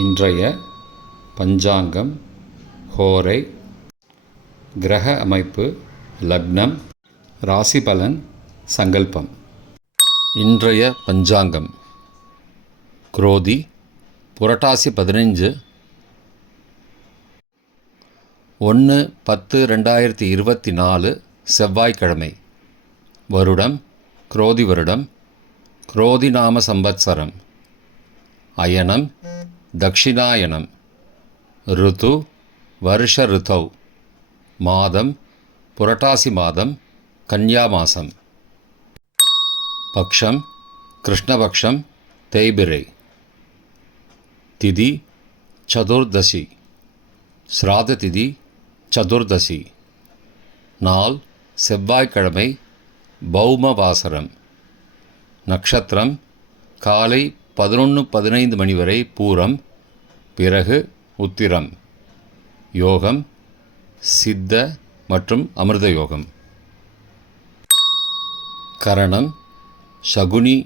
இன்றைய பஞ்சாங்கம், ஹோரை, கிரக அமைப்பு, லக்னம், ராசி பலன், சங்கல்பம். இன்றைய பஞ்சாங்கம்: குரோதி புரட்டாசி 15 1/10/2024 செவ்வாய்க்கிழமை. வருடம் குரோதி வருடம், குரோதி நாம சம்பத்சரம். அயனம் தக்ஷிணாயனம். ருது வருஷ ருதௌ. மாதம் புரட்டாசி மாதம், கன்யா மாசம். பக்ஷம் கிருஷ்ணபக்ஷம், தேய்பிரை. திதி சதுர்தசி. ஸ்ராத திதி சதுர்தசி. நாள் செவ்வாய்க்கிழமை, பௌமவாசரம். நட்சத்திரம் காலை 11:15 மணி வரை பூரம், பிறகு உத்திரம். யோகம் சித்த மற்றும் அமிர்த யோகம். கரணம் சகுனி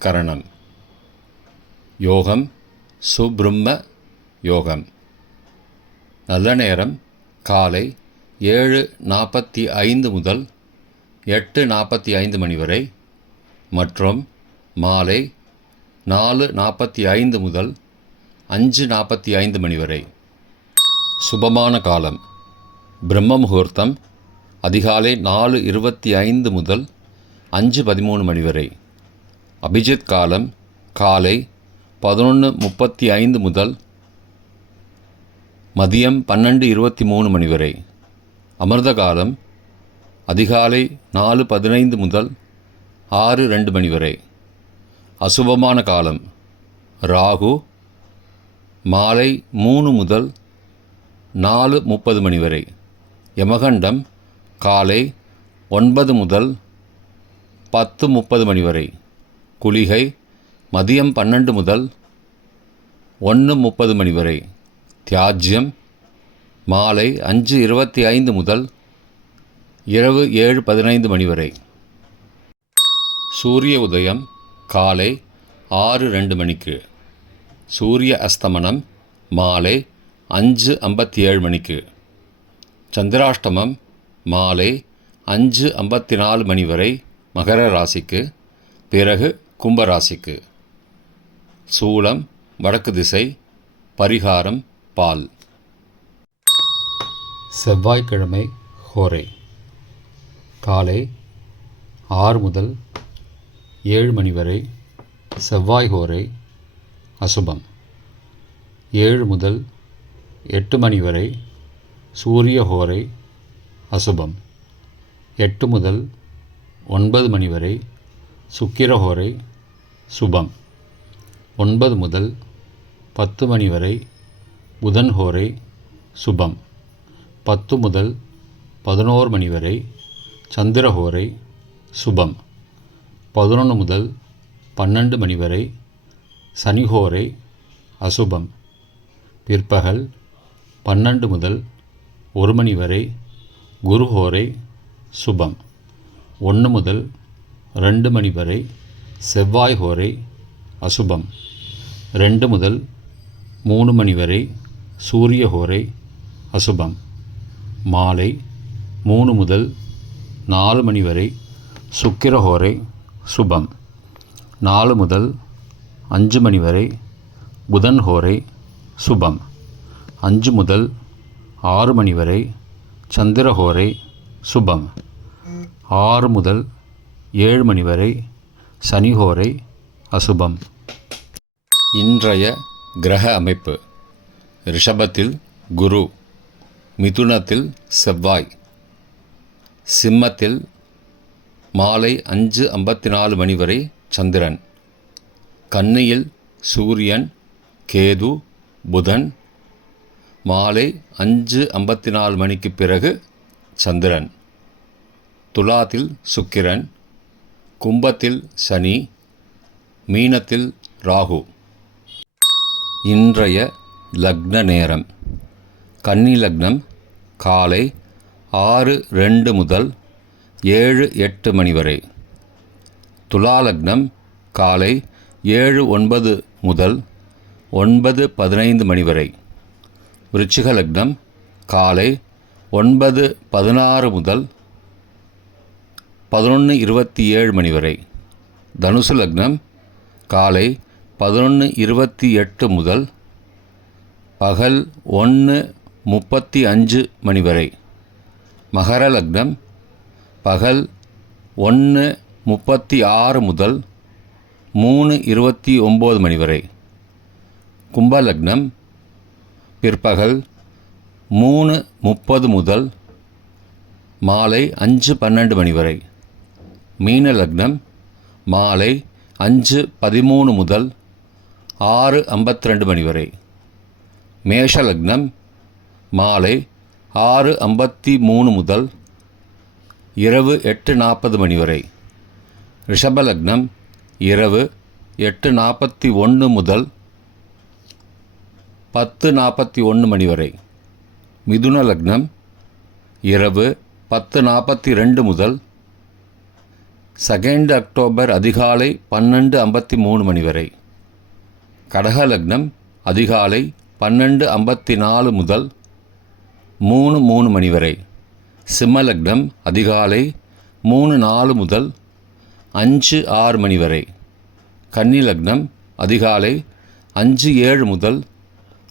கரணம். யோகம் சுப்ரம்ம யோகம். நல்ல நேரம் காலை 7:45 முதல் 8:45 மணி வரை மற்றும் மாலை 4:45 முதல் 5:45 மணி வரை. சுபமான காலம்: பிரம்ம முகூர்த்தம் அதிகாலை 4:25 முதல் 5:13 மணி வரை. அபிஜித் காலம் காலை 11:35 முதல் மதியம் 12:23 மணி வரை. அமிர்த காலம் அதிகாலை 4:15 முதல் 6:02 மணி வரை. அசுபமான காலம்: ராகு மாலை 3 முதல் 4:30 மணி வரை. யமகண்டம் காலை 9 முதல் 10:30 மணி வரை. குளிகை மதியம் 12 முதல் 1:30 மணி வரை. தியாஜ்யம் மாலை 5:25 முதல் இரவு 7:15 மணி வரை. சூரிய உதயம் காலை 6:02 மணிக்கு. சூரிய அஸ்தமனம் மாலை 5:57 மணிக்கு. சந்திராஷ்டமம் மாலை 5:54 மணி வரை மகர ராசிக்கு, பிறகு கும்பராசிக்கு. சூலம் வடக்கு திசை. பரிகாரம் பால். செவ்வாய்க்கிழமை ஹோரை காலை 6 முதல் 7 மணி வரை செவ்வாய் ஹோரை அசுபம். 7 முதல் 8 மணி வரை சூரிய ஹோரை அசுபம். 8 முதல் 9 மணி வரை சுக்கிர ஹோரை சுபம். 9 முதல் 10 மணி வரை புதன் ஹோரை சுபம். 10 முதல் 11 மணி வரை சந்திர ஹோரை சுபம். 11 முதல் 12 மணி வரை சனிஹோரை அசுபம். பிற்பகல் 12 முதல் 1 மணி வரை குருஹோரை சுபம். 1 முதல் 2 மணி வரை செவ்வாய் ஹோரை அசுபம். 2 முதல் 3 மணி வரை சூரிய ஹோரை அசுபம். மாலை 3 முதல் 4 மணி வரை சுக்கிர ஹோரை சுபம். 4 முதல் 5 மணி வரை புதன் ஹோரை சுபம். 5 முதல் 6 மணி வரை சந்திர ஹோரை சுபம். 6 முதல் 7 மணி வரை சனி ஹோரை அசுபம். இன்றைய கிரக அமைப்பு: ரிஷபத்தில் குரு, மிதுனத்தில் செவ்வாய், சிம்மத்தில் மாலை 5:54 மணி வரை சந்திரன், கன்னியில் சூரியன், கேது, புதன், மாலை 5:54 மணிக்கு பிறகு சந்திரன், துலாத்தில் சுக்கிரன், கும்பத்தில் சனி, மீனத்தில் ராகு. இன்றைய லக்ன நேரம்: கன்னி லக்னம் காலை 6:02 முதல் 7:08 மணி வரை. துலா லக்னம் காலை 7:09 முதல் 9:15 மணி வரை. விருச்சிக லக்னம் காலை 9:16 முதல் 11:27 மணி வரை. தனுசு லக்னம் காலை 11:28 முதல் பகல் 1:35 மணி வரை. மகர லக்னம் பகல் 1:36 முதல் 3:29 மணி வரை. கும்ப லக்னம் பிற்பகல் 3:30 முதல் மாலை 5:12 மணி வரை. மீன லக்னம் மாலை 5:13 முதல் 6:52 மணி வரை. மேஷ லக்னம் மாலை 6:53 முதல் இரவு 8:40 மணி வரை. ரிஷப லக்னம் இரவு 8:41 முதல் 10:41 மணி வரை. மிதுன லக்னம் இரவு 10:42 முதல் 2 அக்டோபர் அதிகாலை 12:53 மணி வரை. கடக லக்னம் அதிகாலை 12:54 முதல் 3:03 மணி வரை. சிம்ம லக்னம் அதிகாலை 3:04 முதல் 5:06 மணி வரை. கன்னி லக்னம் அதிகாலை 5:07 முதல்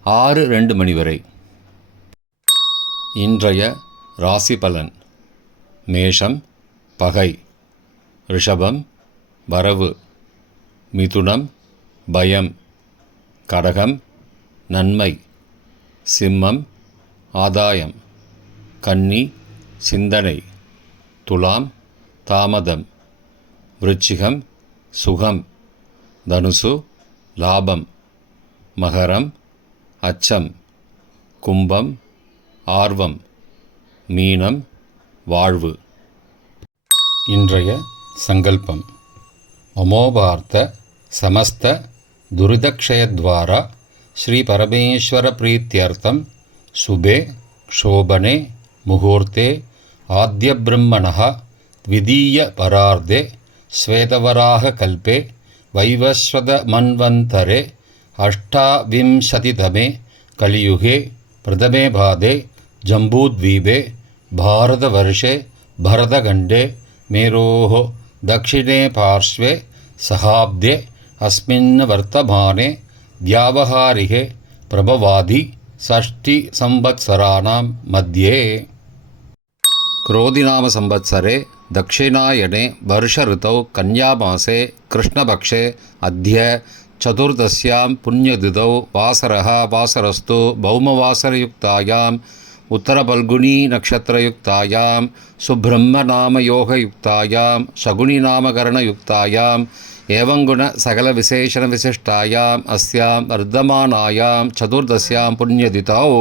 6:02 மணி வரை. இன்றைய ராசி பலன். மேஷம் பகை, ரிஷபம் வரவு, மிதுனம் பயம், கடகம் நன்மை, சிம்மம் ஆதாயம், கன்னி சிந்தனை, துலாம் தாமதம், விருச்சிகம் சுகம், தனுசு லாபம், மகரம் அச்சம், கும்பம் ஆர்வம், மீனம் வாழ்வு. இன்றைய சங்கல்பம். மமோபார்த்த சமஸ்த துரிதக்ஷயத்வாரா ஸ்ரீ பரமேஸ்வர பிரீத்யர்த்தம் சுபே க்ஷோபனே முகூர்த்தே ஆத்ய பிரம்மணः த்விதீய பரார்த்தே ஸ்வேதவராக கல்பே வைவஸ்வத மன்வந்தரே அஷ்டாவிம்சதிதமே கலியுகே பிரதமே பாதே ஜம்பூத்வீபே பாரதவர்ஷே பரதகண்டே மேரோः दक्षिणे पार्श्वे सहाब्दे अस्मिन् वर्तमाने व्यावहारिके प्रभवादि षष्टिसंवत्सराणां मध्ये क्रोधिनाम संवत्सरे दक्षिणायने वर्षऋतौ कन्यामासे कृष्णपक्षे अद्य चतुर्दश्यां पुण्यतिथौ वासरः वासरस्तु भौमवासरयुक्तायां उत्तरफल्गुनी नक्षत्रयुक्तायां सुब्रह्मनामयोगयुक्तायां शकुनिनामकरणयुक्तायां एवं गुण सकलविशेषणविशिष्टायाम् अस्यां वर्धमानायां चतुर्दश्यां पुण्यतिथौ